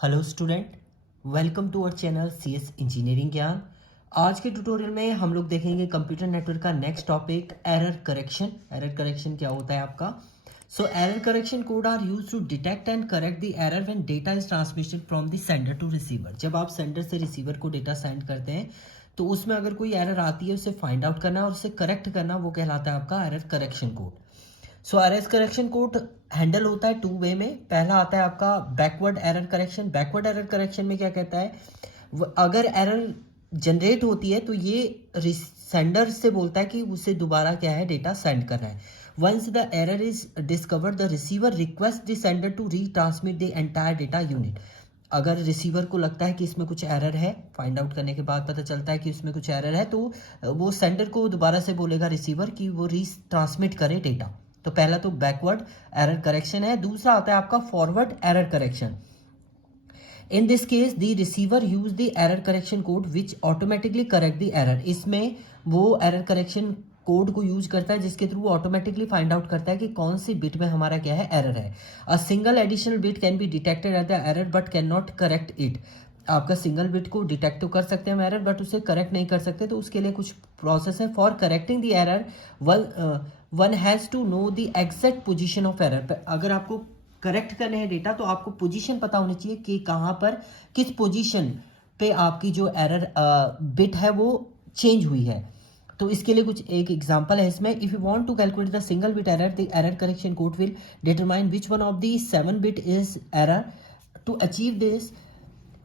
Hello student, welcome to our channel CS engineering Gyan. आज के tutorial में हम लोग देखेंगे कंप्यूटर नेटवर्क का next topic error correction. Error correction क्या होता है आपका? Error correction code are use to detect and correct the error when data is transmitted from the sender to receiver. जब आप सेंडर से रिसीवर को डेटा सेंड करते हैं तो उसमें अगर कोई एरर आती है उसे फाइंड आउट करना और उसे करेक्ट करना, वो कहलाता है आपका error correction code. Error correction code handle होता है टू वे में। पहला आता है आपका backward error correction. Backward error correction में क्या कहता है, अगर एरर जनरेट होती है तो ये सेंडर से बोलता है कि उसे दोबारा क्या है डेटा सेंड करना है। Once the error is discovered the receiver request the sender to retransmit the entire data unit. अगर रिसीवर को लगता है कि इसमें कुछ एरर है, फाइंड आउट करने के बाद पता चलता है कि इसमें कुछ एरर है, तो वो सेंडर को दोबारा से बोलेगा रिसीवर कि वो रीट्रांसमिट करे डेटा। तो पहला तो बैकवर्ड एरर करेक्शन है। दूसरा आता है आपका forward error correction. In this case the receiver use the error correction code which automatically correct the error. इसमें वो एरर करेक्शन कोड को यूज करता है जिसके थ्रू ऑटोमेटिकली फाइंड आउट करता है कि कौन सी बिट में हमारा क्या है एरर है। A single additional bit can be detected at the error but can not correct it. आपका सिंगल बिट को डिटेक्ट तो कर सकते हैं हम एरर, बट उसे करेक्ट नहीं कर सकते, तो उसके लिए कुछ प्रोसेस है। For correcting the error one has to know the exact position of error. अगर आपको करेक्ट करने हैं डेटा तो आपको पोजीशन पता होनी चाहिए कि कहाँ पर किस पोजीशन पे आपकी जो एरर बिट है वो चेंज हुई है। तो इसके लिए कुछ एक एग्जांपल है इसमें। If you want to calculate the single bit error, the error correction code will determine which one of the 7 bit is error. To achieve this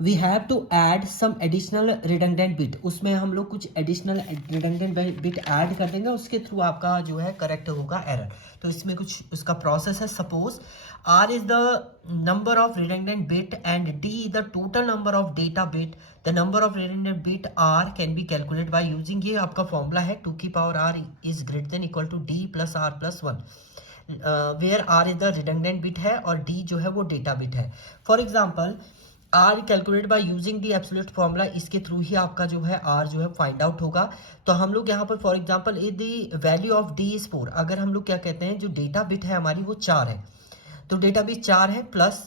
we have to add some additional redundant bit. उसमें हम लोग कुछ additional redundant bit add कर देंगे, उसके through आपका जो है करेक्ट होगा एरर। तो इसमें कुछ उसका प्रोसेस है। Suppose R is the number of redundant bit and D the total number of data bit. The number of redundant bit R can be calculate by using, ये आपका फॉर्मूला है 2 की power R is greater than equal to D plus R plus 1, where R is the redundant bit है और D जो है वो data bit है। For example R calculate by using the absolute formula, इसके थ्रू ही आपका जो है आर जो है फाइंड आउट होगा। तो हम लोग यहाँ पर for example the value of D is 4। अगर हम लोग क्या कहते हैं, जो डेटा बिट है हमारी वो 4 है, तो डेटा बिट 4 है प्लस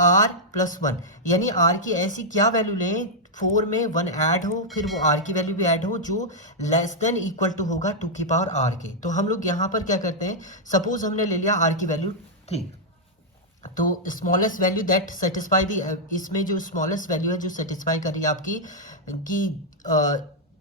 आर प्लस 1, यानी आर की ऐसी क्या वैल्यू लें 4 में 1 ऐड हो, फिर वो आर की वैल्यू भी ऐड हो जो लेस देन इक्वल टू होगा 2 की पावर आर के। तो हम लोग यहाँ पर क्या करते हैं, सपोज हमने ले लिया आर की वैल्यू 3, तो स्मॉलेस्ट वैल्यू दैट सेटिस्फाई दी, इसमें जो स्मॉलेस्ट वैल्यू है जो सेटिस्फाई कर रही है आपकी कि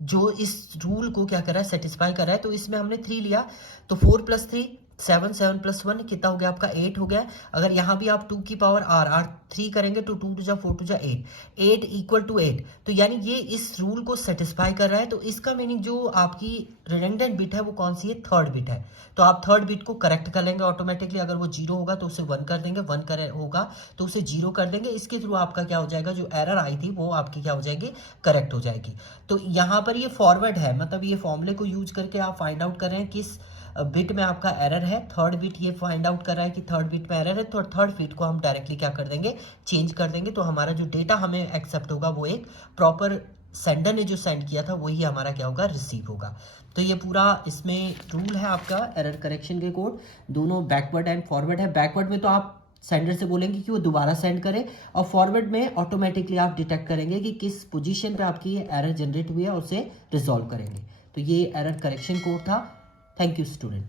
जो इस रूल को क्या कर रहा है सेटिस्फाई कर रहा है, तो इसमें हमने 3 लिया। तो 4 प्लस 3 7, 7 प्लस 1 कितना हो गया आपका 8 हो गया। अगर यहाँ भी आप 2 की पावर आर 3 करेंगे तो 2 टू जा 4 टू जा 8 इक्वल टू 8, तो यानी ये इस रूल को सेटिस्फाई कर रहा है। तो इसका मीनिंग जो आपकी रिडंडेंट बिट है वो कौन सी है, थर्ड बिट है। तो आप थर्ड बिट को करेक्ट कर लेंगे ऑटोमेटिकली। अगर वो 0 होगा तो उसे 1 कर देंगे, 1 करे होगा तो उसे 0 कर देंगे। इसके थ्रू आपका क्या हो जाएगा, जो एरर आई थी वो आपकी क्या हो जाएगी, करेक्ट हो जाएगी। तो यहाँ पर ये फॉरवर्ड है, मतलब ये फॉर्मूले को यूज करके आप फाइंड आउट कर रहे हैं किस बिट में आपका एरर है। थर्ड बिट ये फाइंड आउट कर रहा है कि थर्ड बिट में एरर है, तो थर्ड बिट को हम डायरेक्टली क्या कर देंगे, चेंज कर देंगे। तो हमारा जो डेटा हमें एक्सेप्ट होगा वो एक प्रॉपर सेंडर ने जो सेंड किया था वही हमारा क्या होगा, रिसीव होगा। तो ये पूरा इसमें रूल है आपका एरर करेक्शन के कोड, दोनों बैकवर्ड एंड फॉरवर्ड है। बैकवर्ड में तो आप सेंडर से बोलेंगे कि वो दोबारा सेंड करे, और फॉरवर्ड में ऑटोमेटिकली आप डिटेक्ट करेंगे कि किस पोजीशन पे आपकी एरर जनरेट हुई है और उसे रिजॉल्व करेंगे। तो ये एरर करेक्शन कोड था। Thank you student.